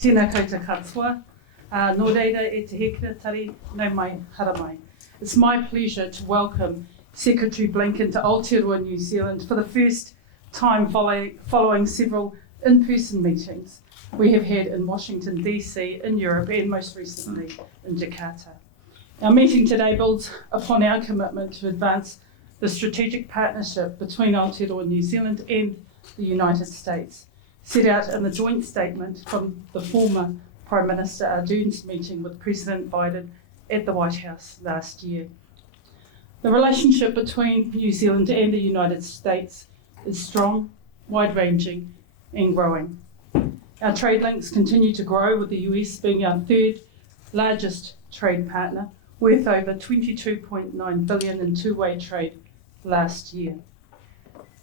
Tēnā koutou katoa, nō reira e te hekura tari, nau mai, hara mai. It's my pleasure to welcome Secretary Blinken to Aotearoa, New Zealand for the first time following several in-person meetings we have had in Washington DC, in Europe and most recently in Jakarta. Our meeting today builds upon our commitment to advance the strategic partnership between Aotearoa, New Zealand and the United States, set out in the joint statement from the former Prime Minister Ardern's meeting with President Biden at the White House last year. The relationship between New Zealand and the United States is strong, wide-ranging and growing. Our trade links continue to grow, with the US being our third largest trade partner, worth over $22.9 billion in two-way trade last year.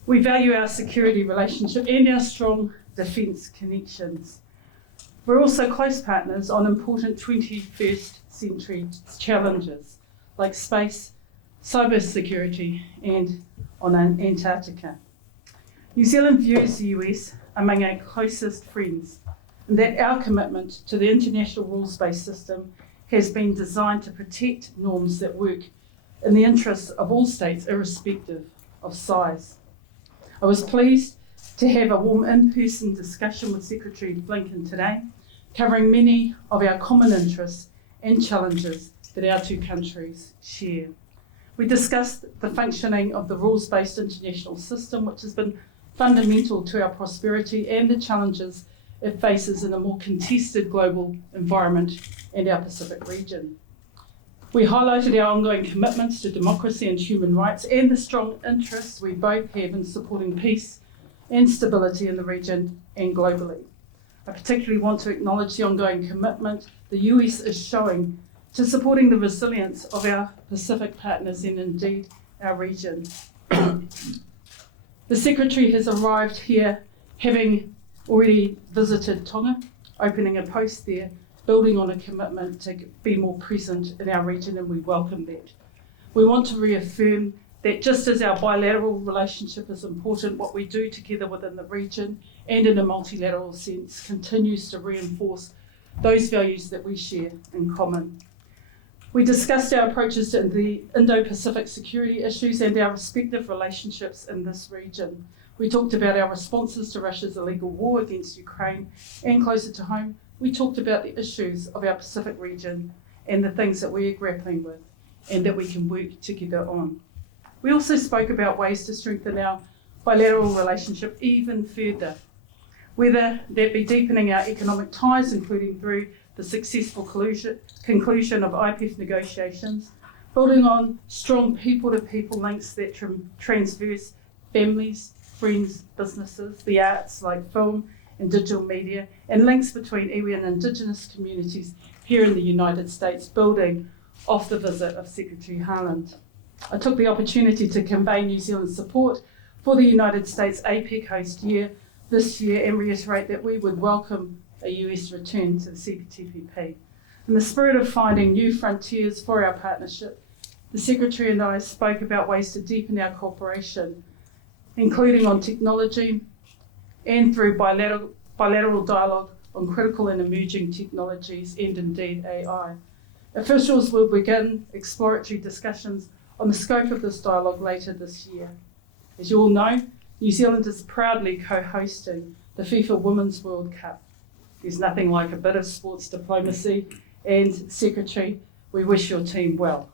We value our security relationship and our strong defence connections. We're also close partners on important 21st century challenges like space, cybersecurity and on Antarctica. New Zealand views the US among our closest friends, and that our commitment to the international rules-based system has been designed to protect norms that work in the interests of all states, irrespective of size. I was pleased to have a warm in-person discussion with Secretary Blinken today, covering many of our common interests and challenges that our two countries share. We discussed the functioning of the rules-based international system, which has been fundamental to our prosperity, and the challenges it faces in a more contested global environment and our Pacific region. We highlighted our ongoing commitments to democracy and human rights and the strong interests we both have in supporting peace and stability in the region and globally. I particularly want to acknowledge the ongoing commitment the US is showing to supporting the resilience of our Pacific partners and indeed our region. The Secretary has arrived here having already visited Tonga, opening a post there, building on a commitment to be more present in our region, and we welcome that. We want to reaffirm that just as our bilateral relationship is important, what we do together within the region and in a multilateral sense continues to reinforce those values that we share in common. We discussed our approaches to the Indo-Pacific security issues and our respective relationships in this region. We talked about our responses to Russia's illegal war against Ukraine, and closer to home, we talked about the issues of our Pacific region and the things that we are grappling with and that we can work together on. We also spoke about ways to strengthen our bilateral relationship even further, whether that be deepening our economic ties, including through the successful conclusion of IPEF negotiations, building on strong people-to-people links that transverse families, friends, businesses, the arts like film and digital media, and links between iwi and Indigenous communities here in the United States, building off the visit of Secretary Haaland. I took the opportunity to convey New Zealand's support for the United States APEC host year this year and reiterate that we would welcome a US return to the CPTPP. In the spirit of finding new frontiers for our partnership, the Secretary and I spoke about ways to deepen our cooperation, including on technology and through bilateral dialogue on critical and emerging technologies and indeed AI. Officials will begin exploratory discussions on the scope of this dialogue later this year. As you all know, New Zealand is proudly co-hosting the FIFA Women's World Cup. There's nothing like a bit of sports diplomacy, and Secretary, we wish your team well.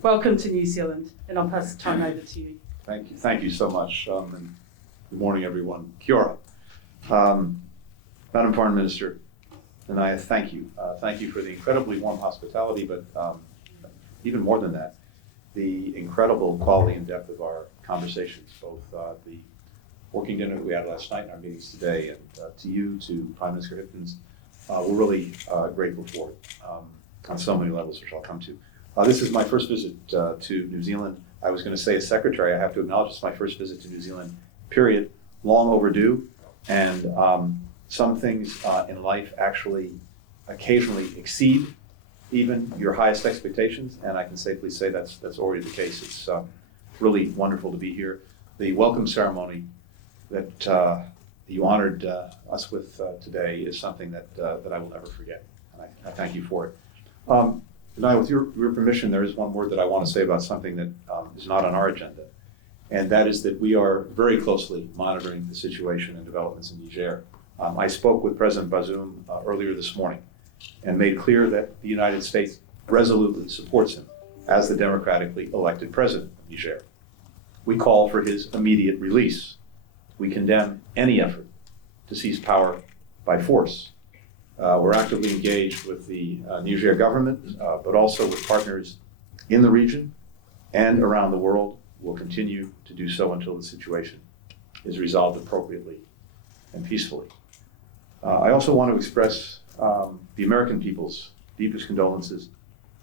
Welcome to New Zealand, and I'll pass the time over to you. Thank you so much, and good morning, everyone. Kia ora. Madam Foreign Minister, and I thank you. Thank you for the incredibly warm hospitality, but even more than that, the incredible quality and depth of our conversations, both the working dinner that we had last night and our meetings today, and to you, to Prime Minister Hipkins, we're really grateful for it on so many levels, which I'll come to. This is my first visit to New Zealand. I was going to say as Secretary, I have to acknowledge it's my first visit to New Zealand, period. Long overdue, and some things in life actually occasionally exceed even your highest expectations, and I can safely say that's already the case. It's really wonderful to be here. The welcome ceremony that you honored us with today is something that I will never forget, and I thank you for it. Now, with your permission, there is one word that I want to say about something that is not on our agenda, and that is that we are very closely monitoring the situation and developments in Niger. I spoke with President Bazoum earlier this morning and made clear that the United States resolutely supports him as the democratically elected president of Niger. We call for his immediate release. We condemn any effort to seize power by force. We're actively engaged with the Niger government, but also with partners in the region and around the world. We'll continue to do so until the situation is resolved appropriately and peacefully. I also want to express the American people's deepest condolences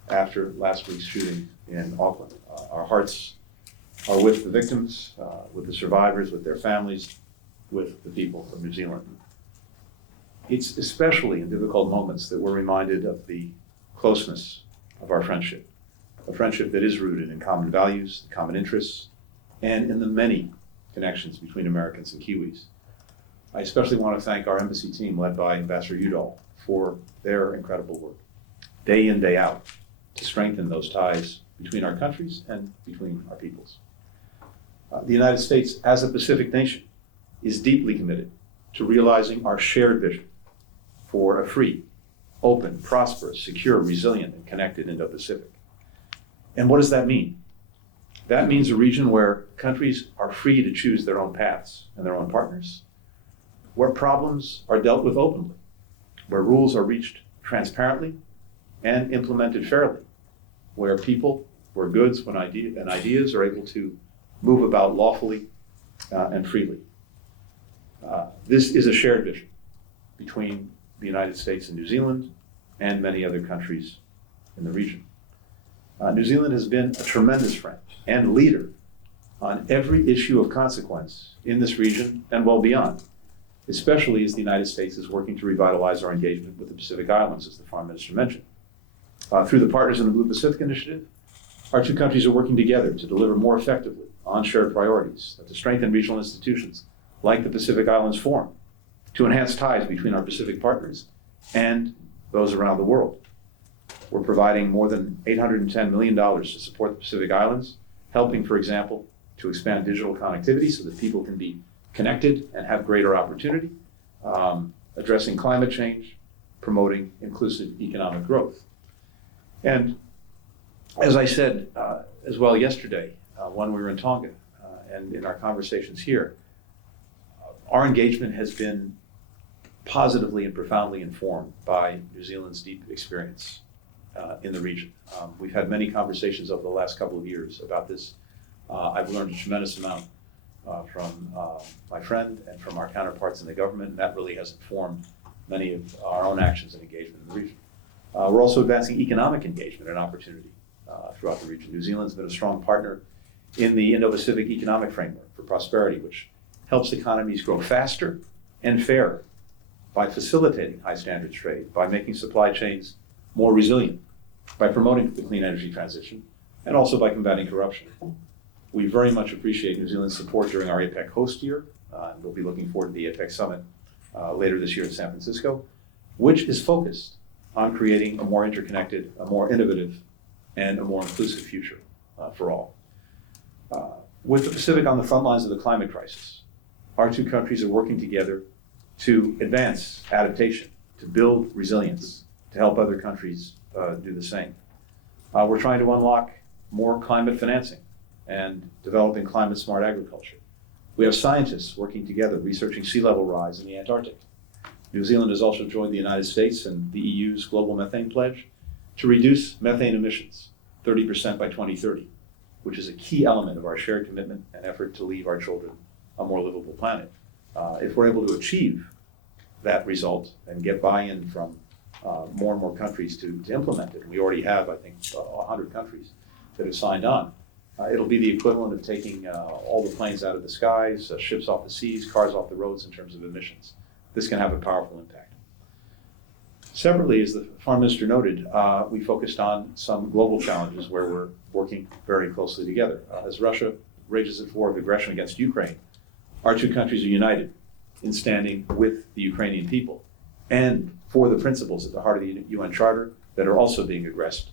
after last week's shooting in Auckland. Our hearts are with the victims, with the survivors, with their families, with the people of New Zealand. It's especially in difficult moments that we're reminded of the closeness of our friendship, a friendship that is rooted in common values, common interests, and in the many connections between Americans and Kiwis. I especially want to thank our embassy team led by Ambassador Udall for their incredible work, day in, day out, to strengthen those ties between our countries and between our peoples. The United States, as a Pacific nation, is deeply committed to realizing our shared vision for a free, open, prosperous, secure, resilient, and connected Indo-Pacific. And what does that mean? That means a region where countries are free to choose their own paths and their own partners, where problems are dealt with openly, where rules are reached transparently and implemented fairly, where people, where goods and ideas are able to move about lawfully and freely. This is a shared vision between the United States and New Zealand and many other countries in the region. New Zealand has been a tremendous friend and leader on every issue of consequence in this region and well beyond, especially as the United States is working to revitalize our engagement with the Pacific Islands, as the Foreign Minister mentioned. Through the Partners in the Blue Pacific Initiative, our two countries are working together to deliver more effectively on shared priorities, to strengthen regional institutions like the Pacific Islands Forum, to enhance ties between our Pacific partners and those around the world. We're providing more than $810 million to support the Pacific Islands, helping, for example, to expand digital connectivity so that people can be connected and have greater opportunity, addressing climate change, promoting inclusive economic growth. And as I said as well yesterday when we were in Tonga and in our conversations here, our engagement has been positively and profoundly informed by New Zealand's deep experience in the region. We've had many conversations over the last couple of years about this. I've learned a tremendous amount from my friend and from our counterparts in the government, and that really has informed many of our own actions and engagement in the region. We're also advancing economic engagement and opportunity throughout the region. New Zealand's been a strong partner in the Indo-Pacific Economic Framework for Prosperity, which helps economies grow faster and fairer by facilitating high standards trade, by making supply chains more resilient, by promoting the clean energy transition, and also by combating corruption. We very much appreciate New Zealand's support during our APEC host year. We'll be looking forward to the APEC summit later this year in San Francisco, which is focused on creating a more interconnected, a more innovative, and a more inclusive future for all. With the Pacific on the front lines of the climate crisis, our two countries are working together to advance adaptation, to build resilience, to help other countries do the same. We're trying to unlock more climate financing and developing climate-smart agriculture. We have scientists working together researching sea level rise in the Antarctic. New Zealand has also joined the United States and the EU's Global Methane Pledge to reduce methane emissions 30% by 2030, which is a key element of our shared commitment and effort to leave our children a more livable planet. If we're able to achieve that result and get buy-in from more and more countries to implement it, and we already have, I think, 100 countries that have signed on, it'll be the equivalent of taking all the planes out of the skies, ships off the seas, cars off the roads in terms of emissions. This can have a powerful impact. Separately, as the Foreign Minister noted, we focused on some global challenges where we're working very closely together. As Russia rages its war of aggression against Ukraine, our two countries are united in standing with the Ukrainian people and for the principles at the heart of the UN Charter that are also being aggressed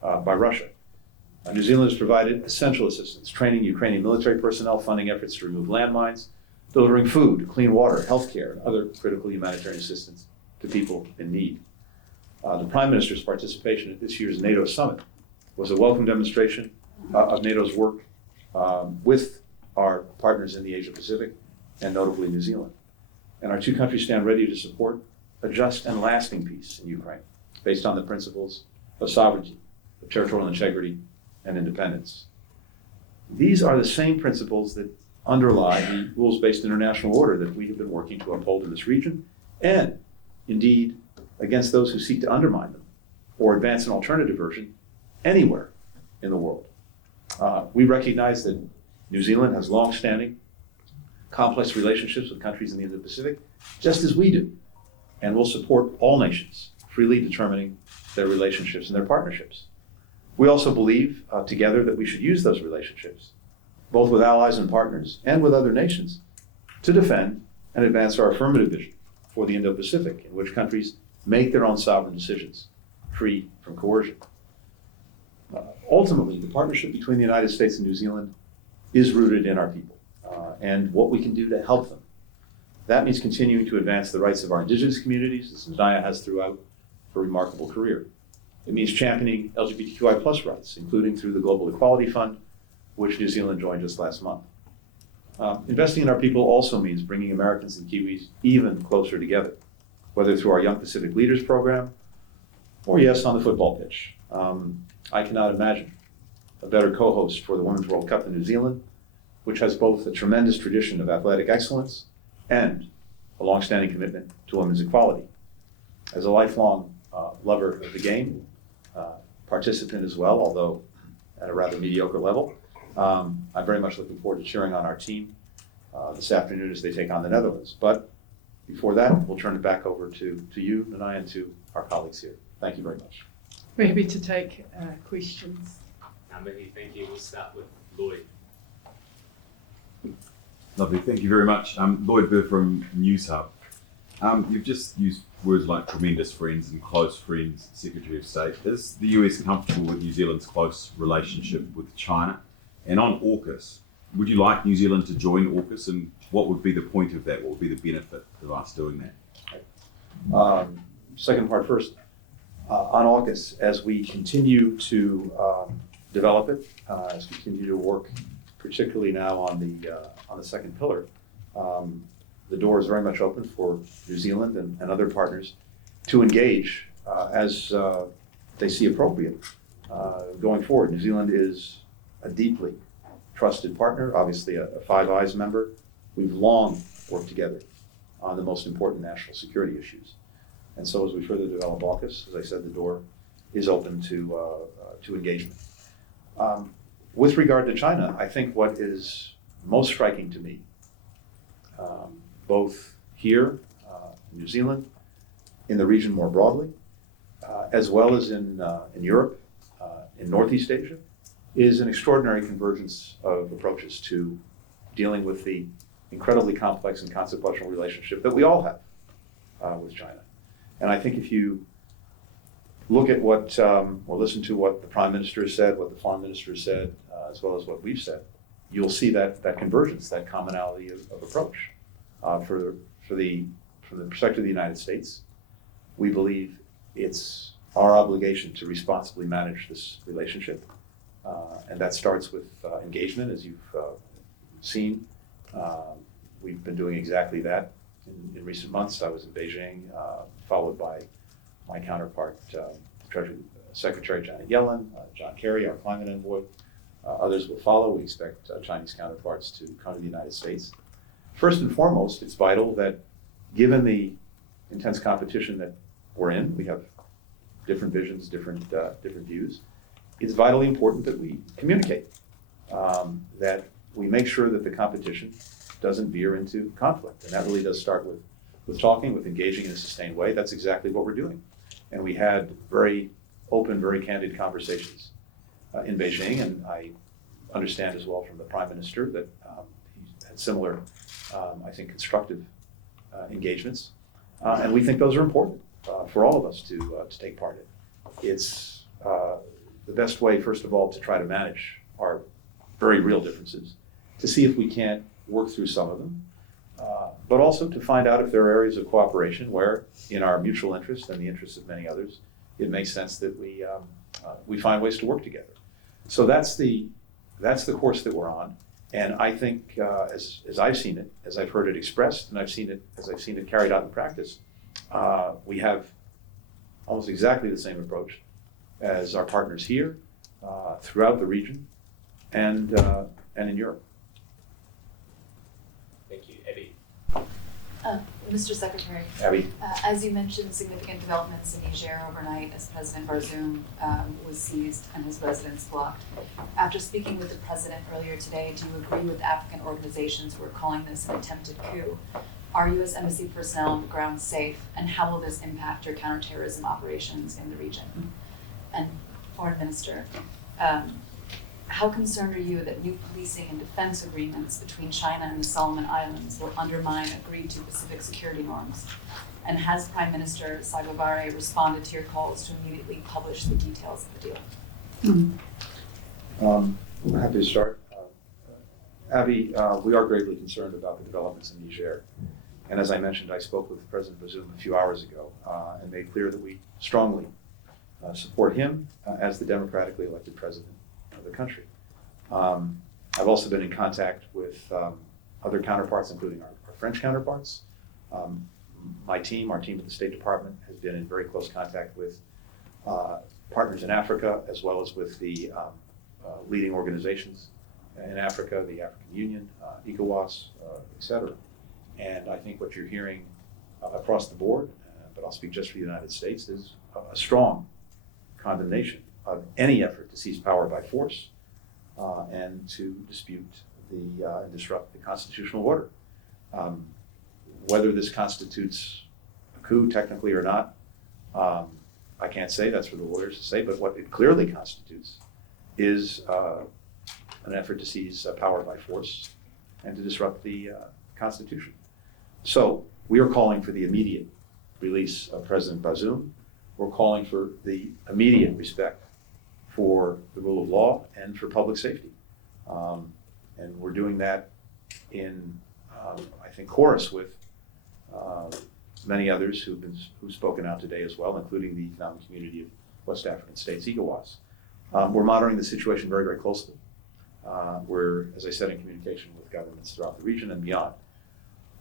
by Russia. New Zealand has provided essential assistance, training Ukrainian military personnel, funding efforts to remove landmines, delivering food, clean water, healthcare, and other critical humanitarian assistance to people in need. The Prime Minister's participation at this year's NATO summit was a welcome demonstration of NATO's work with our partners in the Asia Pacific, and notably New Zealand. And our two countries stand ready to support a just and lasting peace in Ukraine, based on the principles of sovereignty, of territorial integrity, and independence. These are the same principles that underlie the rules-based international order that we have been working to uphold in this region, and indeed against those who seek to undermine them or advance an alternative version anywhere in the world. We recognize that New Zealand has long-standing, complex relationships with countries in the Indo-Pacific, just as we do, and will support all nations, freely determining their relationships and their partnerships. We also believe together that we should use those relationships, both with allies and partners and with other nations, to defend and advance our affirmative vision for the Indo-Pacific, in which countries make their own sovereign decisions, free from coercion. Ultimately, the partnership between the United States and New Zealand is rooted in our people and what we can do to help them. That means continuing to advance the rights of our indigenous communities, as Naya has throughout her remarkable career. It means championing LGBTQI+ rights, including through the Global Equality Fund, which New Zealand joined us last month. Investing in our people also means bringing Americans and Kiwis even closer together, whether through our Young Pacific Leaders program or, yes, on the football pitch. I cannot imagine a better co-host for the Women's World Cup in New Zealand, which has both a tremendous tradition of athletic excellence and a long-standing commitment to women's equality. As a lifelong lover of the game, participant as well, although at a rather mediocre level, I'm very much looking forward to cheering on our team this afternoon as they take on the Netherlands. But before that, we'll turn it back over to you, Nanai, and to our colleagues here. Thank you very much. We're happy to take questions. Mihi, thank you. We'll start with Lloyd. Lovely, thank you very much. Lloyd Burr from News Hub. You've just used words like tremendous friends and close friends, Secretary of State. Is the US comfortable with New Zealand's close relationship with China? And on AUKUS, would you like New Zealand to join AUKUS, and what would be the point of that? What would be the benefit of us doing that? Second part first. On AUKUS, as we continue to develop it, as we continue to work, particularly now on the second pillar, the door is very much open for New Zealand and other partners to engage as they see appropriate going forward. New Zealand is a deeply trusted partner, obviously a Five Eyes member. We've long worked together on the most important national security issues. And so as we further develop AUKUS, as I said, the door is open to engagement. With regard to China, I think what is most striking to me, both here in New Zealand, in the region more broadly, as well as in Europe, in Northeast Asia, is an extraordinary convergence of approaches to dealing with the incredibly complex and consequential relationship that we all have with China. And I think if you look at what, or listen to what the Prime Minister has said, what the Foreign Minister has said, as well as what we've said, you'll see that convergence, that commonality of approach. From the perspective of the United States, we believe it's our obligation to responsibly manage this relationship. And that starts with engagement, as you've seen. We've been doing exactly that in recent months. I was in Beijing, followed by my counterpart, Treasury Secretary Janet Yellen, John Kerry, our climate envoy. Others will follow. We expect Chinese counterparts to come to the United States. First and foremost, it's vital that given the intense competition that we're in, we have different visions, different views. It's vitally important that we communicate, that we make sure that the competition doesn't veer into conflict. And that really does start with talking, with engaging in a sustained way. That's exactly what we're doing. And we had very open, very candid conversations in Beijing, and I understand as well from the Prime Minister that he had similar, I think, constructive engagements, and we think those are important for all of us to take part in. It's the best way, first of all, to try to manage our very real differences, to see if we can't work through some of them, but also to find out if there are areas of cooperation where, in our mutual interest and the interest of many others, it makes sense that we find ways to work together. So that's the course that we're on, and I think as I've seen it, as I've heard it expressed, and as I've seen it carried out in practice, we have almost exactly the same approach as our partners here, throughout the region, and in Europe. Thank you, Abby. Mr. Secretary, Abby? as you mentioned, significant developments in Niger overnight as President Bazoum was seized and his residence blocked. After speaking with the President earlier today, do you agree with African organizations who are calling this an attempted coup? Are U.S. Embassy personnel on the ground safe, and how will this impact your counterterrorism operations in the region? And Foreign Minister, how concerned are you that new policing and defense agreements between China and the Solomon Islands will undermine agreed-to Pacific security norms? And has Prime Minister Sagabare responded to your calls to immediately publish the details of the deal? I'm happy to start. Abby, we are greatly concerned about the developments in Niger. And as I mentioned, I spoke with President Bazoum a few hours ago and made clear that we strongly support him as the democratically elected president of the country. I've also been in contact with other counterparts, including our French counterparts. Our team at the State Department has been in very close contact with partners in Africa, as well as with the leading organizations in Africa, the African Union, ECOWAS, et cetera. And I think what you're hearing across the board, but I'll speak just for the United States, is a strong condemnation of any effort to seize power by force and to dispute and disrupt the constitutional order. Whether this constitutes a coup technically or not, I can't say. That's for the lawyers to say. But what it clearly constitutes is an effort to seize power by force and to disrupt the Constitution. So we are calling for the immediate release of President Bazoum. We're calling for the immediate respect for the rule of law and for public safety. And we're doing that in, I think, chorus with many others who've spoken out today as well, including the Economic Community of West African States, ECOWAS. We're monitoring the situation very, very closely. We're, as I said, in communication with governments throughout the region and beyond.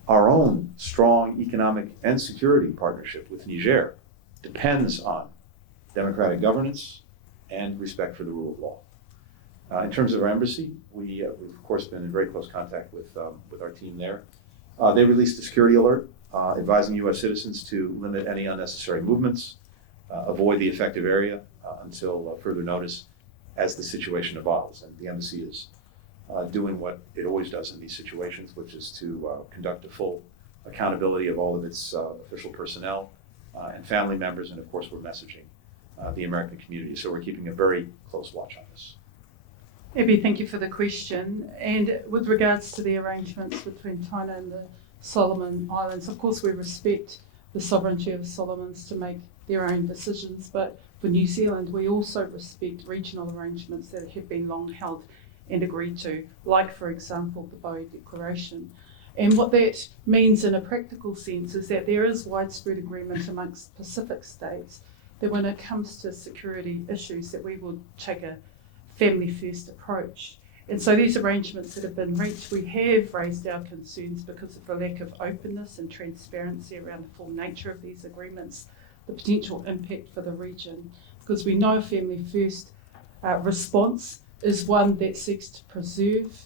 Our own strong economic and security partnership with Niger depends on democratic governance and respect for the rule of law. In terms of our embassy, we've of course been in very close contact with our team there. They released a security alert advising U.S. citizens to limit any unnecessary movements, avoid the affected area until further notice as the situation evolves. And the embassy is doing what it always does in these situations, which is to conduct a full accountability of all of its official personnel and family members, and of course we're messaging the American community. So we're keeping a very close watch on this. Abby, thank you for the question. And with regards to the arrangements between China and the Solomon Islands, of course we respect the sovereignty of Solomons to make their own decisions, but for New Zealand we also respect regional arrangements that have been long held and agreed to, like for example the Boe Declaration. And what that means in a practical sense is that there is widespread agreement amongst Pacific states that when it comes to security issues that we will take a family first approach. And so these arrangements that have been reached, we have raised our concerns because of the lack of openness and transparency around the full nature of these agreements, the potential impact for the region, because we know a family first response is one that seeks to preserve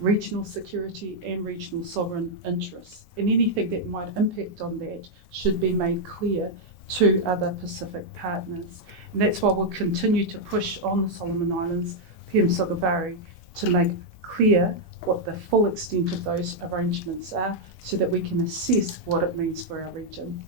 regional security and regional sovereign interests. And anything that might impact on that should be made clear to other Pacific partners. And that's why we'll continue to push on the Solomon Islands, PM Sagabare, to make clear what the full extent of those arrangements are so that we can assess what it means for our region.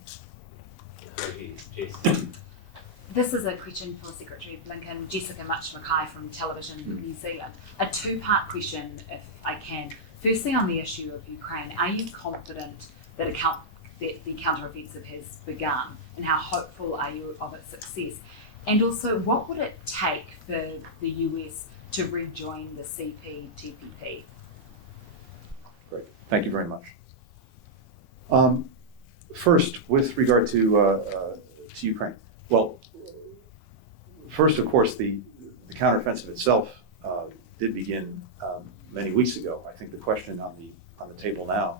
This is a question for Secretary Blinken. Jessica Mackay from Television New Zealand. A two-part question, if I can. Firstly, on the issue of Ukraine, are you confident that that the counteroffensive has begun, and how hopeful are you of its success? And also, what would it take for the US to rejoin the CPTPP? Great, thank you very much. First, with regard to Ukraine, well, first, of course, the counteroffensive itself did begin many weeks ago. I think the question on the table now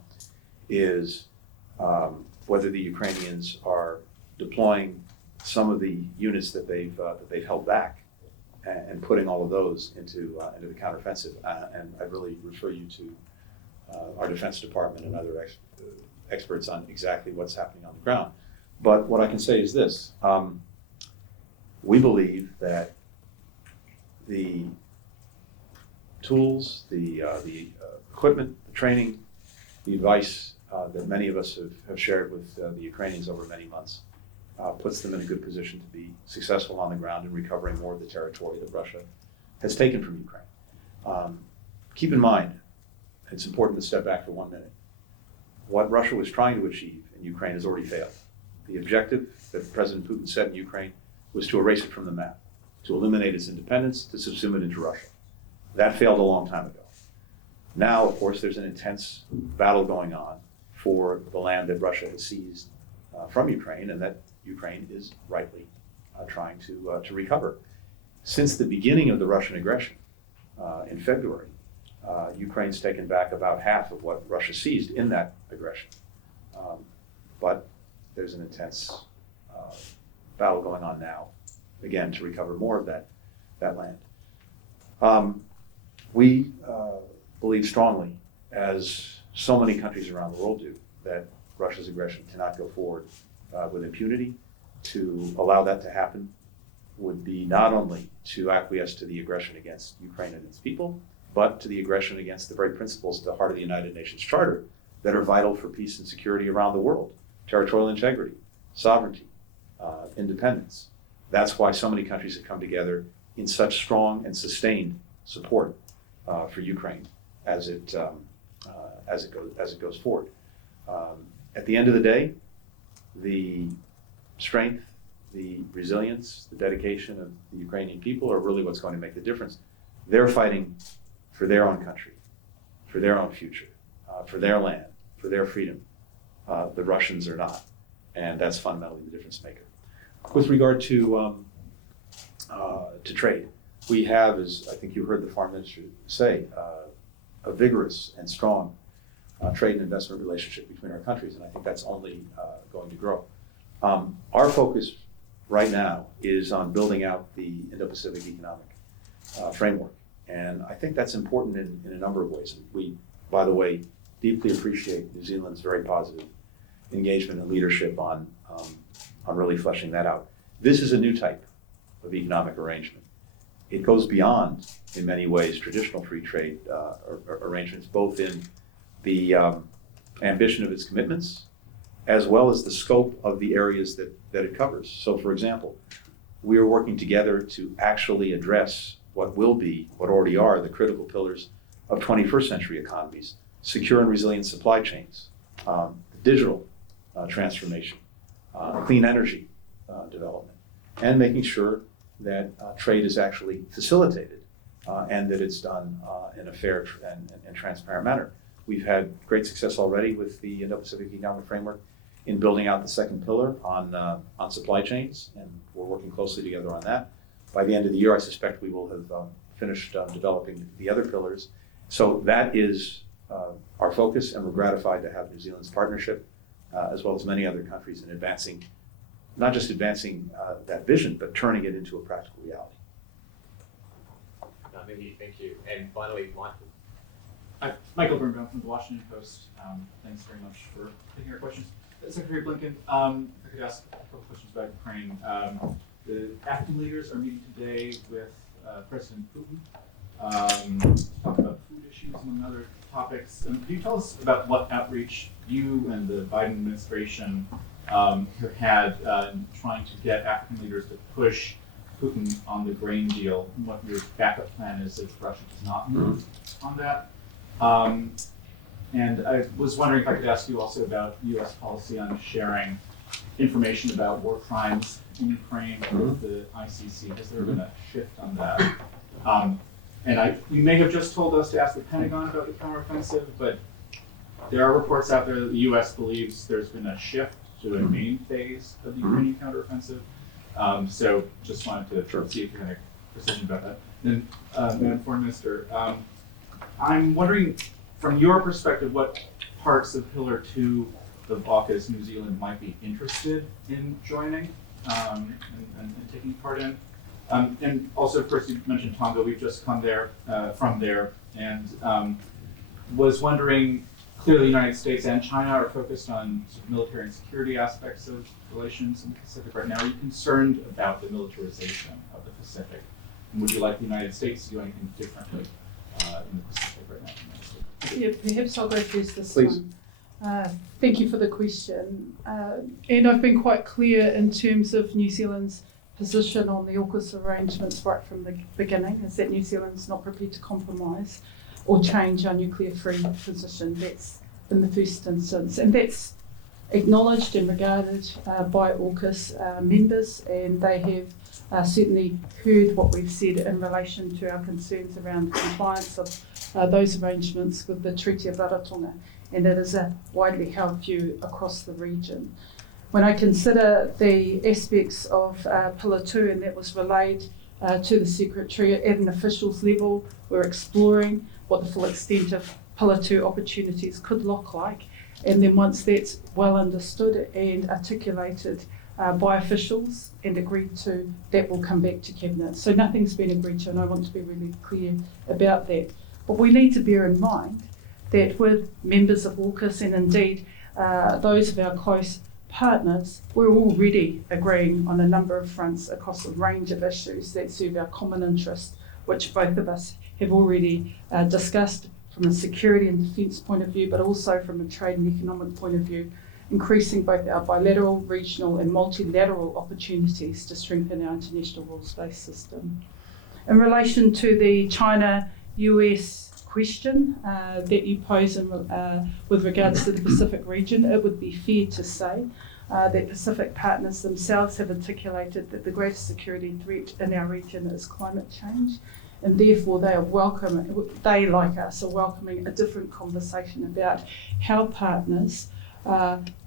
is whether the Ukrainians are deploying some of the units that they've held back and putting all of those into the counteroffensive. And I really refer you to our Defense Department and other experts on exactly what's happening on the ground. But what I can say is this: we believe that the tools, the equipment, the training, the advice that many of us have shared with the Ukrainians over many months puts them in a good position to be successful on the ground in recovering more of the territory that Russia has taken from Ukraine. Keep in mind, it's important to step back for 1 minute. What Russia was trying to achieve in Ukraine has already failed. The objective that President Putin set in Ukraine was to erase it from the map, to eliminate its independence, to subsume it into Russia. That failed a long time ago. Now, of course, there's an intense battle going on for the land that Russia has seized from Ukraine, and that Ukraine is rightly trying to recover. Since the beginning of the Russian aggression in February, Ukraine's taken back about half of what Russia seized in that aggression. But there's an intense battle going on now, again, to recover more of that land. We believe strongly, as so many countries around the world do, that Russia's aggression cannot go forward with impunity. To allow that to happen would be not only to acquiesce to the aggression against Ukraine and its people, but to the aggression against the very principles at the heart of the United Nations Charter that are vital for peace and security around the world: territorial integrity, sovereignty, independence. That's why so many countries have come together in such strong and sustained support for Ukraine as it goes forward. At the end of the day, the strength, the resilience, the dedication of the Ukrainian people are really what's going to make the difference. They're fighting for their own country, for their own future, for their land, for their freedom. The Russians are not, and that's fundamentally the difference maker. With regard to trade, we have, as I think you heard the Foreign Minister say, a vigorous and strong trade and investment relationship between our countries, and I think that's only going to grow. Our focus right now is on building out the Indo-Pacific economic framework, and I think that's important in a number of ways. We, by the way, deeply appreciate New Zealand's very positive engagement and leadership on really fleshing that out. This is a new type of economic arrangement. It goes beyond, in many ways, traditional free trade arrangements, both in the ambition of its commitments, as well as the scope of the areas that it covers. So, for example, we are working together to actually address what already are, the critical pillars of 21st century economies: secure and resilient supply chains, digital transformation, clean energy development, and making sure that trade is actually facilitated and that it's done in a fair and transparent manner. We've had great success already with the Indo-Pacific Economic Framework in building out the second pillar on supply chains, and we're working closely together on that. By the end of the year, I suspect we will have finished developing the other pillars. So that is our focus, and we're gratified to have New Zealand's partnership, as well as many other countries, in advancing, not just advancing that vision, but turning it into a practical reality. Thank you. And finally, Michael. Hi, Michael Birnbaum from the Washington Post. Thanks very much for taking our questions. Secretary Blinken, if I could ask a couple questions about Ukraine. The African leaders are meeting today with President Putin to talk about food issues, among other topics. Can you tell us about what outreach you and the Biden administration have had in trying to get African leaders to push Putin on the grain deal, and what your backup plan is if Russia does not move on that? And I was wondering if I could ask you also about U.S. policy on sharing information about war crimes in Ukraine with the ICC. Has there been a shift on that? And you may have just told us to ask the Pentagon about the counteroffensive, but there are reports out there that the U.S. believes there's been a shift to a main phase of the Ukrainian counteroffensive. So just wanted to see if you had a precision about that. And Madam Foreign Minister, I'm wondering, from your perspective, what parts of Pillar 2 of AUKUS New Zealand might be interested in joining and taking part in? And also, of course, you mentioned Tonga. We've just come there from there, and was wondering, clearly the United States and China are focused on sort of military and security aspects of relations in the Pacific right now. Are you concerned about the militarization of the Pacific? And would you like the United States to do anything differently in the Pacific right now? Yeah, perhaps I'll go first this Please. one. Thank you for the question. And I've been quite clear in terms of New Zealand's position on the AUKUS arrangements right from the beginning, is that New Zealand's not prepared to compromise or change our nuclear-free position. That's in the first instance. And that's acknowledged and regarded by AUKUS members, and they have certainly heard what we've said in relation to our concerns around compliance of those arrangements with the Treaty of Rarotonga, and it is a widely held view across the region. When I consider the aspects of Pillar 2, and that was relayed to the Secretary at an officials level, we're exploring what the full extent of Pillar 2 opportunities could look like, and then once that's well understood and articulated by officials and agreed to, that will come back to Cabinet. So nothing's been agreed to, and I want to be really clear about that. But we need to bear in mind that with members of AUKUS and indeed those of our close partners, we're already agreeing on a number of fronts across a range of issues that serve our common interest, which both of us have already discussed from a security and defence point of view, but also from a trade and economic point of view, increasing both our bilateral, regional and multilateral opportunities to strengthen our international rules-based system. In relation to the China-US question that you pose with regards to the Pacific region, it would be fair to say that Pacific partners themselves have articulated that the greatest security threat in our region is climate change, and therefore they, like us, are welcoming a different conversation about how partners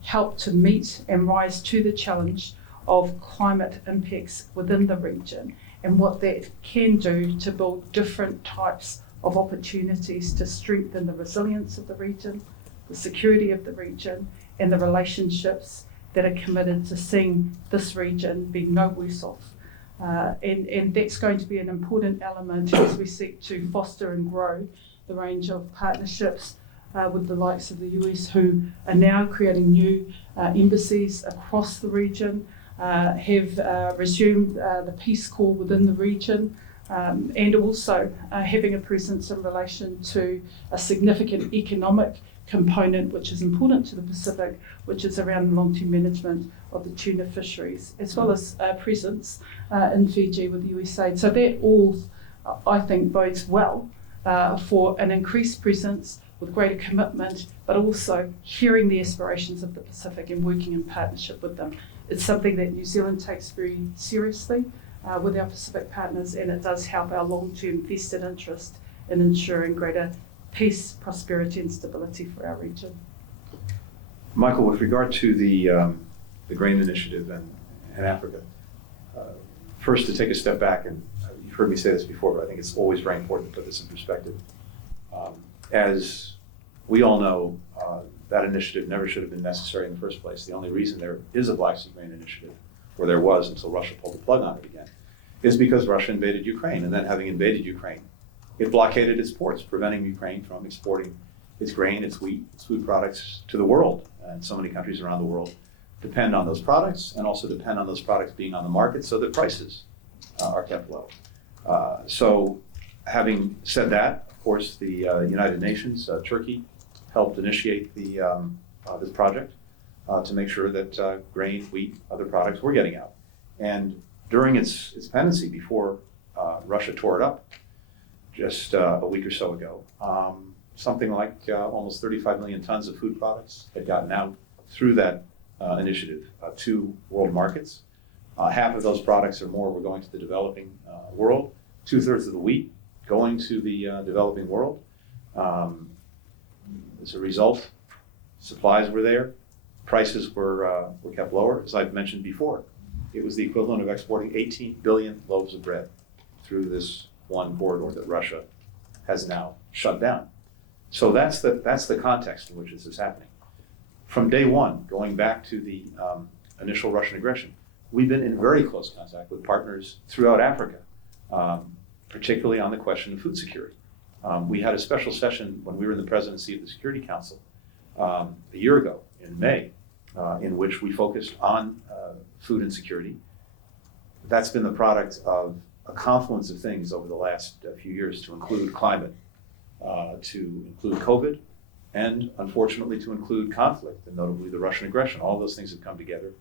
help to meet and rise to the challenge of climate impacts within the region, and what that can do to build different types of opportunities to strengthen the resilience of the region, the security of the region, and the relationships that are committed to seeing this region be no worse off. And that's going to be an important element as we seek to foster and grow the range of partnerships with the likes of the US, who are now creating new embassies across the region, have resumed the Peace Corps within the region, and also having a presence in relation to a significant economic component which is important to the Pacific, which is around the long-term management of the tuna fisheries, as well as presence in Fiji with USAID. So that all, I think, bodes well for an increased presence with greater commitment, but also hearing the aspirations of the Pacific and working in partnership with them. It's something that New Zealand takes very seriously with our Pacific partners, and it does help our long-term vested interest in ensuring greater peace, prosperity and stability for our region. Michael, with regard to the grain initiative in Africa, first to take a step back, and you've heard me say this before, but I think it's always very important to put this in perspective. As we all know, that initiative never should have been necessary in the first place. The only reason there is a Black Sea Grain Initiative, or there was until Russia pulled the plug on it again, is because Russia invaded Ukraine, and then having invaded Ukraine, it blockaded its ports, preventing Ukraine from exporting its grain, its wheat, its food products to the world. And so many countries around the world depend on those products, and also depend on those products being on the market so that prices are kept low. So having said that, of course, the United Nations, Turkey, helped initiate this project to make sure that grain, wheat, other products were getting out. And during its pendency, before Russia tore it up just a week or so ago, something like almost 35 million tons of food products had gotten out through that initiative to world markets. Half of those products or more were going to the developing world. 2/3 of the wheat going to the developing world. As a result, supplies were there, prices were kept lower. As I've mentioned before, it was the equivalent of exporting 18 billion loaves of bread through this one corridor that Russia has now shut down. So that's the context in which this is happening. From day one, going back to the initial Russian aggression, we've been in very close contact with partners throughout Africa, particularly on the question of food security. We had a special session when we were in the presidency of the Security Council a year ago in May, in which we focused on food insecurity. That's been the product of a confluence of things over the last few years, to include climate, to include COVID, and unfortunately to include conflict, and notably the Russian aggression. All those things have come together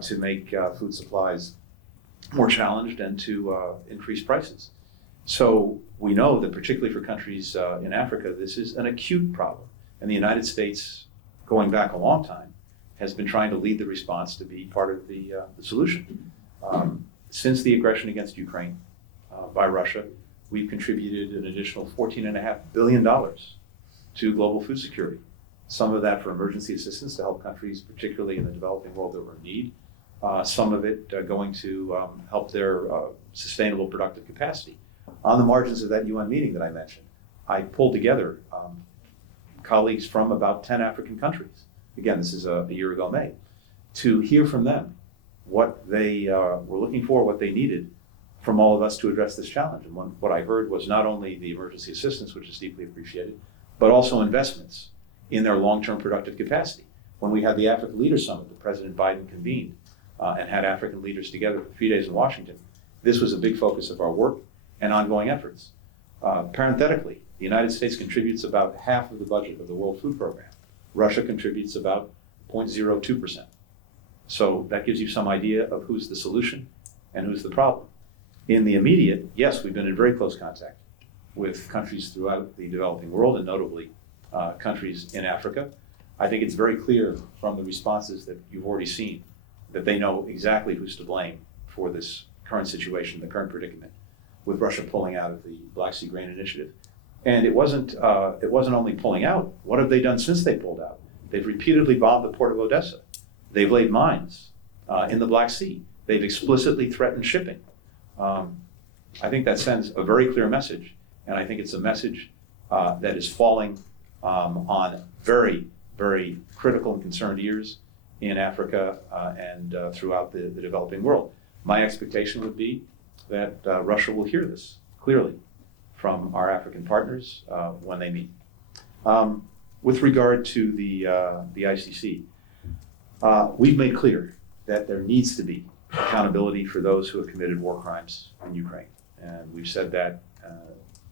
to make food supplies more challenged and to increase prices. So we know that particularly for countries in Africa, this is an acute problem. And the United States, going back a long time, has been trying to lead the response to be part of the solution. Since the aggression against Ukraine by Russia, we've contributed an additional $14.5 billion to global food security. Some of that for emergency assistance to help countries, particularly in the developing world, that were in need. Some of it going to help their sustainable productive capacity. On the margins of that UN meeting that I mentioned, I pulled together colleagues from about 10 African countries. Again, this is a year ago May, to hear from them what they were looking for, what they needed from all of us to address this challenge. And what I heard was not only the emergency assistance, which is deeply appreciated, but also investments in their long-term productive capacity. When we had the Africa Leaders Summit that President Biden convened and had African leaders together for 3 days in Washington, this was a big focus of our work and ongoing efforts. Parenthetically, the United States contributes about half of the budget of the World Food Program. Russia contributes about 0.02%. So that gives you some idea of who's the solution and who's the problem. In the immediate, yes, we've been in very close contact with countries throughout the developing world, and notably countries in Africa. I think it's very clear from the responses that you've already seen that they know exactly who's to blame for this current situation, the current predicament, with Russia pulling out of the Black Sea Grain Initiative. And it wasn't only pulling out. What have they done since they pulled out? They've repeatedly bombed the port of Odessa. They've laid mines in the Black Sea. They've explicitly threatened shipping. I think that sends a very clear message, and I think it's a message that is falling on very, very critical and concerned ears in Africa and throughout the developing world. My expectation would be that Russia will hear this clearly from our African partners when they meet. With regard to the ICC, we've made clear that there needs to be accountability for those who have committed war crimes in Ukraine. And we've said that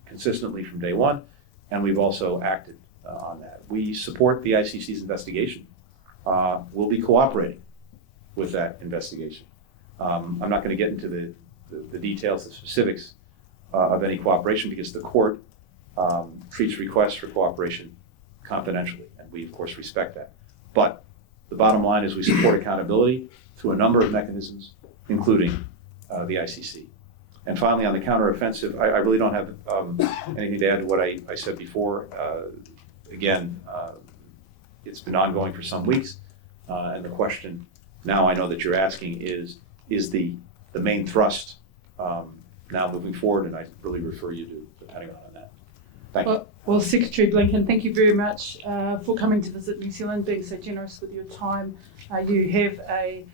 consistently from day one, and we've also acted on that. We support the ICC's investigation. We'll be cooperating with that investigation. I'm not going to get into the details, the specifics of any cooperation, because the court treats requests for cooperation confidentially, and we of course respect that. But the bottom line is we support accountability through a number of mechanisms, including the ICC. And finally, on the counteroffensive, I really don't have anything to add to what I said before. Again, it's been ongoing for some weeks, and the question now I know that you're asking is the main thrust now moving forward, and I really refer you to the Pentagon on that. Thank you. Well, Secretary Blinken, thank you very much for coming to visit New Zealand, being so generous with your time. You have a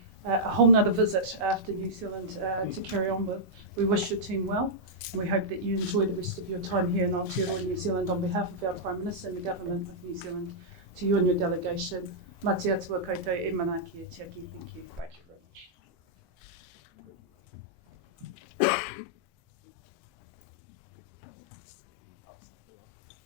whole nother visit after New Zealand to carry on with. We wish your team well, and we hope that you enjoy the rest of your time here in Aotearoa, New Zealand. On behalf of our Prime Minister and the Government of New Zealand, to you and your delegation, mate atua koutou e manaaki e te aki. Thank you. Thank you very much.